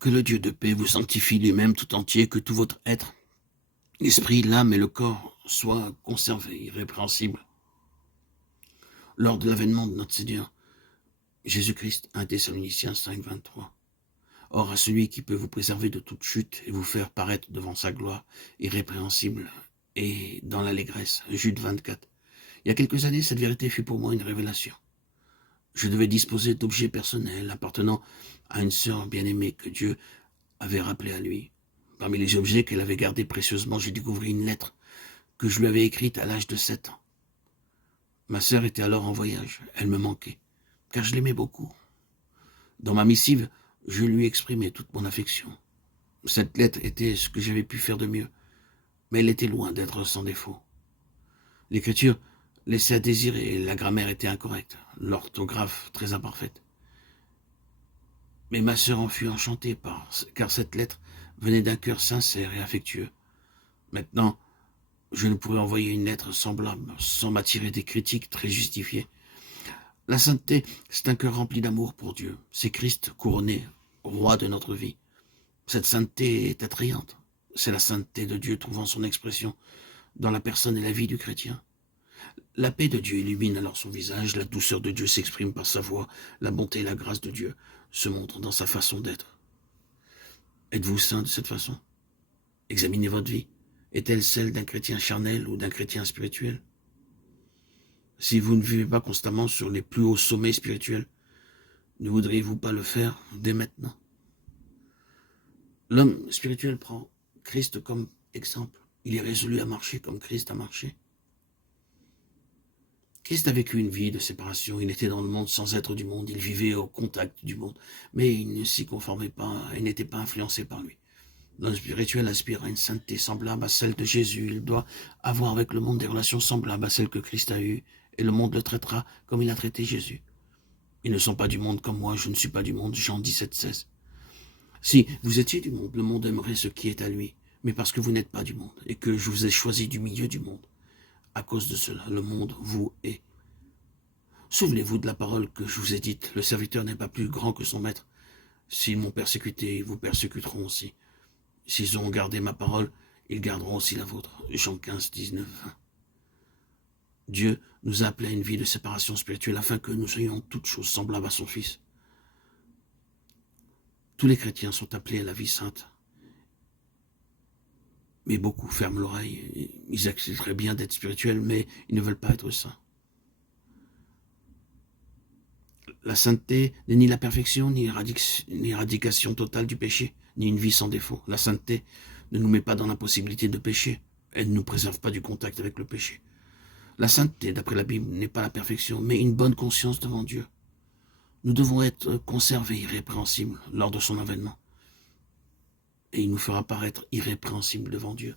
Que le Dieu de paix vous sanctifie lui-même tout entier, que tout votre être, l'esprit, l'âme et le corps soient conservés, irrépréhensibles, lors de l'avènement de notre Seigneur Jésus-Christ. 1 Thessaloniciens 5, 23. Or, à celui qui peut vous préserver de toute chute et vous faire paraître devant sa gloire irrépréhensible et dans l'allégresse. Jude 24. Il y a quelques années, cette vérité fut pour moi une révélation. Je devais disposer d'objets personnels appartenant à une sœur bien-aimée que Dieu avait rappelée à lui. Parmi les objets qu'elle avait gardés précieusement, j'ai découvert une lettre que je lui avais écrite à l'âge de 7 ans. Ma sœur était alors en voyage. Elle me manquait, car je l'aimais beaucoup. Dans ma missive, je lui exprimais toute mon affection. Cette lettre était ce que j'avais pu faire de mieux, mais elle était loin d'être sans défaut. L'écriture laissait à désirer, la grammaire était incorrecte, l'orthographe très imparfaite. Mais ma sœur en fut enchantée car cette lettre venait d'un cœur sincère et affectueux. Maintenant, je ne pourrais envoyer une lettre semblable sans m'attirer des critiques très justifiées. La sainteté, c'est un cœur rempli d'amour pour Dieu. C'est Christ couronné, roi de notre vie. Cette sainteté est attrayante. C'est la sainteté de Dieu trouvant son expression dans la personne et la vie du chrétien. La paix de Dieu illumine alors son visage, la douceur de Dieu s'exprime par sa voix, la bonté et la grâce de Dieu se montrent dans sa façon d'être. Êtes-vous saint de cette façon? Examinez votre vie. Est-elle celle d'un chrétien charnel ou d'un chrétien spirituel? Si vous ne vivez pas constamment sur les plus hauts sommets spirituels, ne voudriez-vous pas le faire dès maintenant? L'homme spirituel prend Christ comme exemple. Il est résolu à marcher comme Christ a marché. Christ a vécu une vie de séparation. Il était dans le monde sans être du monde. Il vivait au contact du monde. Mais il ne s'y conformait pas et n'était pas influencé par lui. L'homme spirituel aspire à une sainteté semblable à celle de Jésus. Il doit avoir avec le monde des relations semblables à celles que Christ a eues. Et le monde le traitera comme il a traité Jésus. Ils ne sont pas du monde comme moi. Je ne suis pas du monde. Jean 17, 16. Si vous étiez du monde, le monde aimerait ce qui est à lui. Mais parce que vous n'êtes pas du monde et que je vous ai choisi du milieu du monde, à cause de cela, le monde vous hait. Souvenez-vous de la parole que je vous ai dite. Le serviteur n'est pas plus grand que son maître. S'ils m'ont persécuté, ils vous persécuteront aussi. S'ils ont gardé ma parole, ils garderont aussi la vôtre. Jean 15, 19, 20. Dieu nous a appelés à une vie de séparation spirituelle afin que nous soyons toutes choses semblables à son Fils. Tous les chrétiens sont appelés à la vie sainte. Mais beaucoup ferment l'oreille. Ils accepteraient bien d'être spirituels, mais ils ne veulent pas être saints. La sainteté n'est ni la perfection, ni l'éradication totale du péché, ni une vie sans défaut. La sainteté ne nous met pas dans l'impossibilité de pécher. Elle ne nous préserve pas du contact avec le péché. La sainteté, d'après la Bible, n'est pas la perfection, mais une bonne conscience devant Dieu. Nous devons être conservés irrépréhensibles lors de son avènement. Et il nous fera paraître irrépréhensibles devant Dieu.